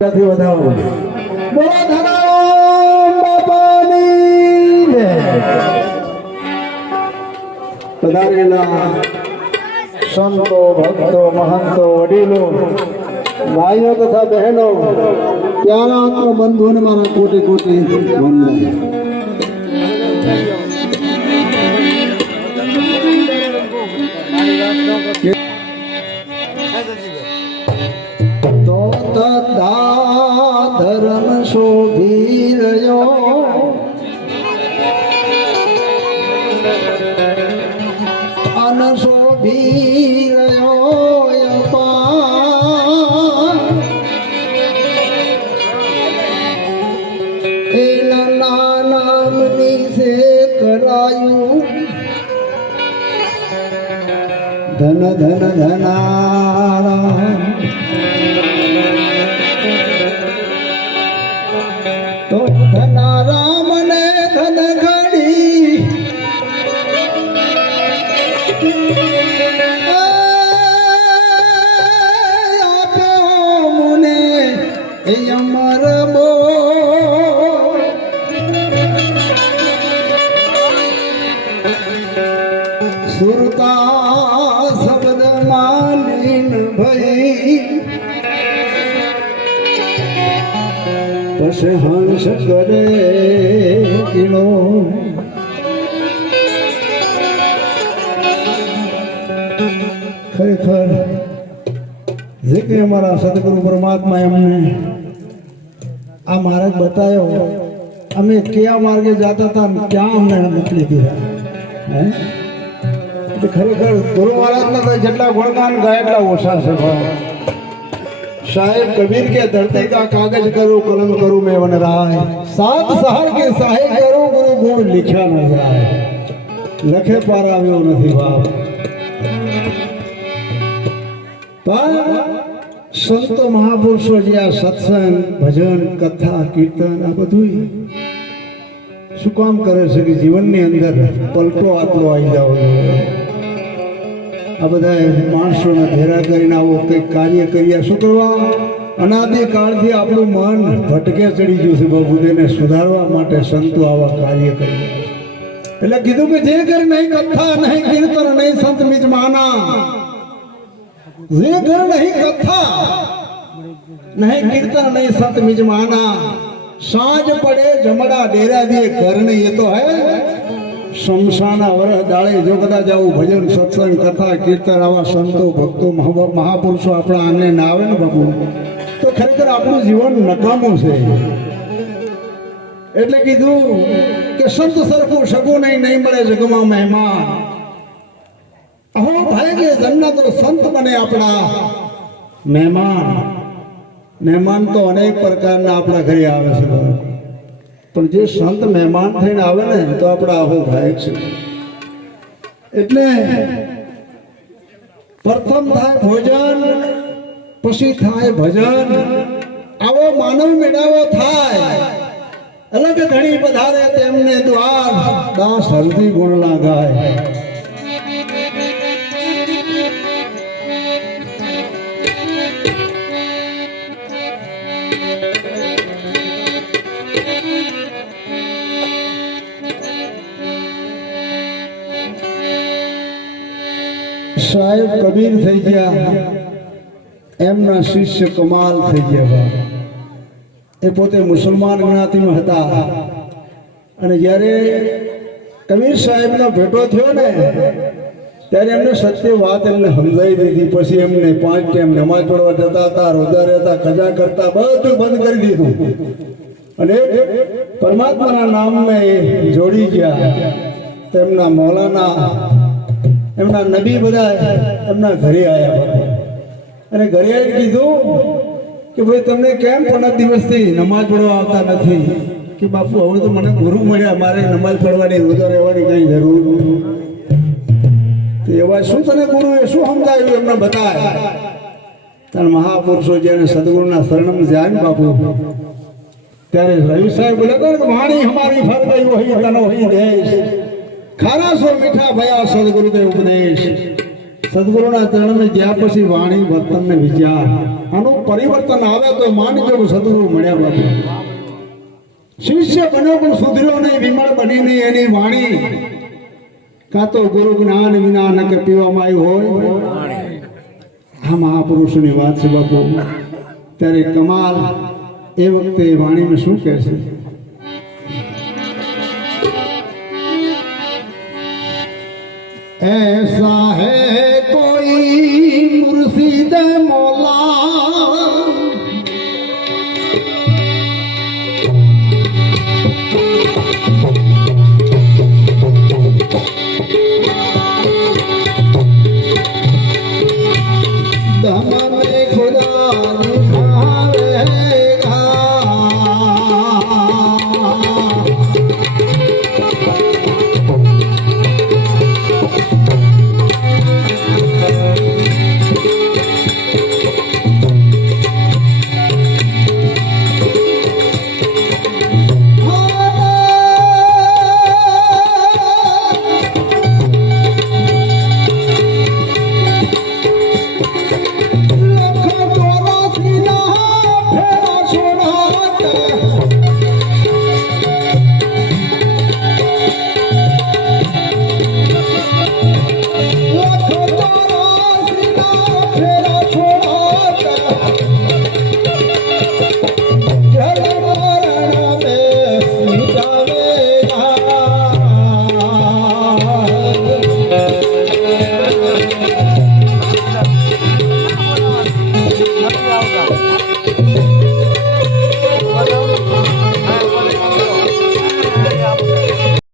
વધાવો બોલા ધનારામ બાપાની જય. પધારેલા સંતો ભક્તો મહંતો વડીલો ભાઈઓ તથા બહેનો પ્યારા આત્મબંધુઓને મારા કોટી કોટી વંદન. ધર્મ શોભી રહ્યો અન શોભી રહ્યો એના નામની સે કરાયું ધન ધન ધનારા તો ધનારામ ને ધન ઘડી આપ્યો મુને એ અમર બો સુરતા શબ્દ માલીન ભઈ પછી હંસ કરે કિલો ખરેખર જે કે અમારા સદગુરુ પરમાત્મા એમને આ માર્ગ બતાવ્યો. અમે કયા માર્ગે જતા હતા ક્યાં અમને નીકળી ગયા. એટલે ખરેખર ગુરુ મહારાજના જેટલા ગુણગાન ગાય એટલા ઓછા છે. शायद कबीर के धरती का कागज करो कलम करो मैं वन राय सात सहार के सहाय करो गुरु गुण लिखा न जाए लखे पार આવ્યો નથી બાપ. પણ સંતો મહાપુરુષો જે આ સત્સંગ ભજન કથા કીર્તન આ બધું શું કામ કરે છે કે જીવનની અંદર પલટો આટલો આવી જાવ. આ બધા માણસોને ભેરા કરીને આવો કંઈક કાર્ય કર્યા શું કરવા? અનાદિ કાળથી આપણું મન ભટકે ચડી ગયું છે બાબુ. તેને સુધારવા માટે સંતો આવા કાર્ય કર્યા. એટલે કીધું કે જે ઘર નહીં કથા નહીં કીર્તન નહીં સંત મિજ માના, જે ઘર નહીં કથા નહીં કીર્તન નહીં સંત મિજ માના, સાંજ પડે જમડા ડેરા દિયે ઘર નહીં. એ તો હે શમશાના વરહ દાળે જો કદાચ આવું ભજન સત્સંગ કથા કીર્તન આવા સંતો ભક્તો મહાપુરુષો આપણા આંગણે ના આવે ને બાપુ તો ખરેખર આપણું જીવન નકામું છે. એટલે કીધું કે સંત સરખું સગું નહીં મળે જગમાં મહેમાન. અહો ભાગ્ય જન્નત સંત બને આપણા મહેમાન. મહેમાન તો અનેક પ્રકારના આપણા ઘરે આવે છે પણ જે સંત મહેમાન થઈને આવે ને તો આપણા આહો ભાઈ છે. એટલે પ્રથમ થાય ભોજન પછી થાય ભજન. આવો માનવ મેળાવો થાય અલગ ધણી પધારે તેમને દ્વાર દાસ હલ્દી ગુણલા ગાય. સાહેબ કબીર થઈ ગયા, એમના શિષ્ય કમાલ થઈ ગયા. એ પોતે મુસલમાન જ્ઞાતિમાં હતા અને જ્યારે કબીર સાહેબનો ભેટો થયો ને ત્યારે એમને સત્ય વાત એમને સમજાવી દીધી. પછી એમને 5 ટાઈમ નમાજ પઢવા જતા હતા, રોજા રહેતા, કજા કરતા, બધું બંધ કરી દીધું અને પરમાત્માના નામને જોડી ગયા. તેમના મૌલાના એમના નબી બધા એમના ઘરે આવ્યા અને ઘરે આવી કીધું કે ભાઈ તમને કેમ 5 દિવસથી નમાજ પઢવા આવતા નથી? કે બાપુ હવે તો મને ગુરુ મળ્યા, મારે નમાજ પઢવાની રોજા રહેવાની કઈ જરૂર તો એવા શું તને ગુરુએ શું સમજાવ્યું એમને બતાય. ત્યારે મહાપુરુષો જેને સદગુરુના શરણમ જાય ને બાપુ ત્યારે રવિ સાહેબ બોલ્યા કે વાણી હમારી ફર ગઈ વહી તનો વહી દેશ ખારા સો મીઠા ભયા સદગુરુ કે ઉપદેશ. સદગુરુના ચરણમાં ગયા પછી વાણી વર્તન ને વિચાર આનું પરિવર્તન આવે તો માનજો કે સદગુરુ મળ્યા બાપુ. શિષ્ય બન્યો પણ સુધર્યો નહીં, વિમળ બની નહીં એની વાણી. કાં તો ગુરુ જ્ઞાન વિના ન કે પીવામાં આવી હોય. આ મહાપુરુષની વાત છે બાપુ. ત્યારે કમાલ એ વખતે વાણીમાં શું કહે છે? ऐसा है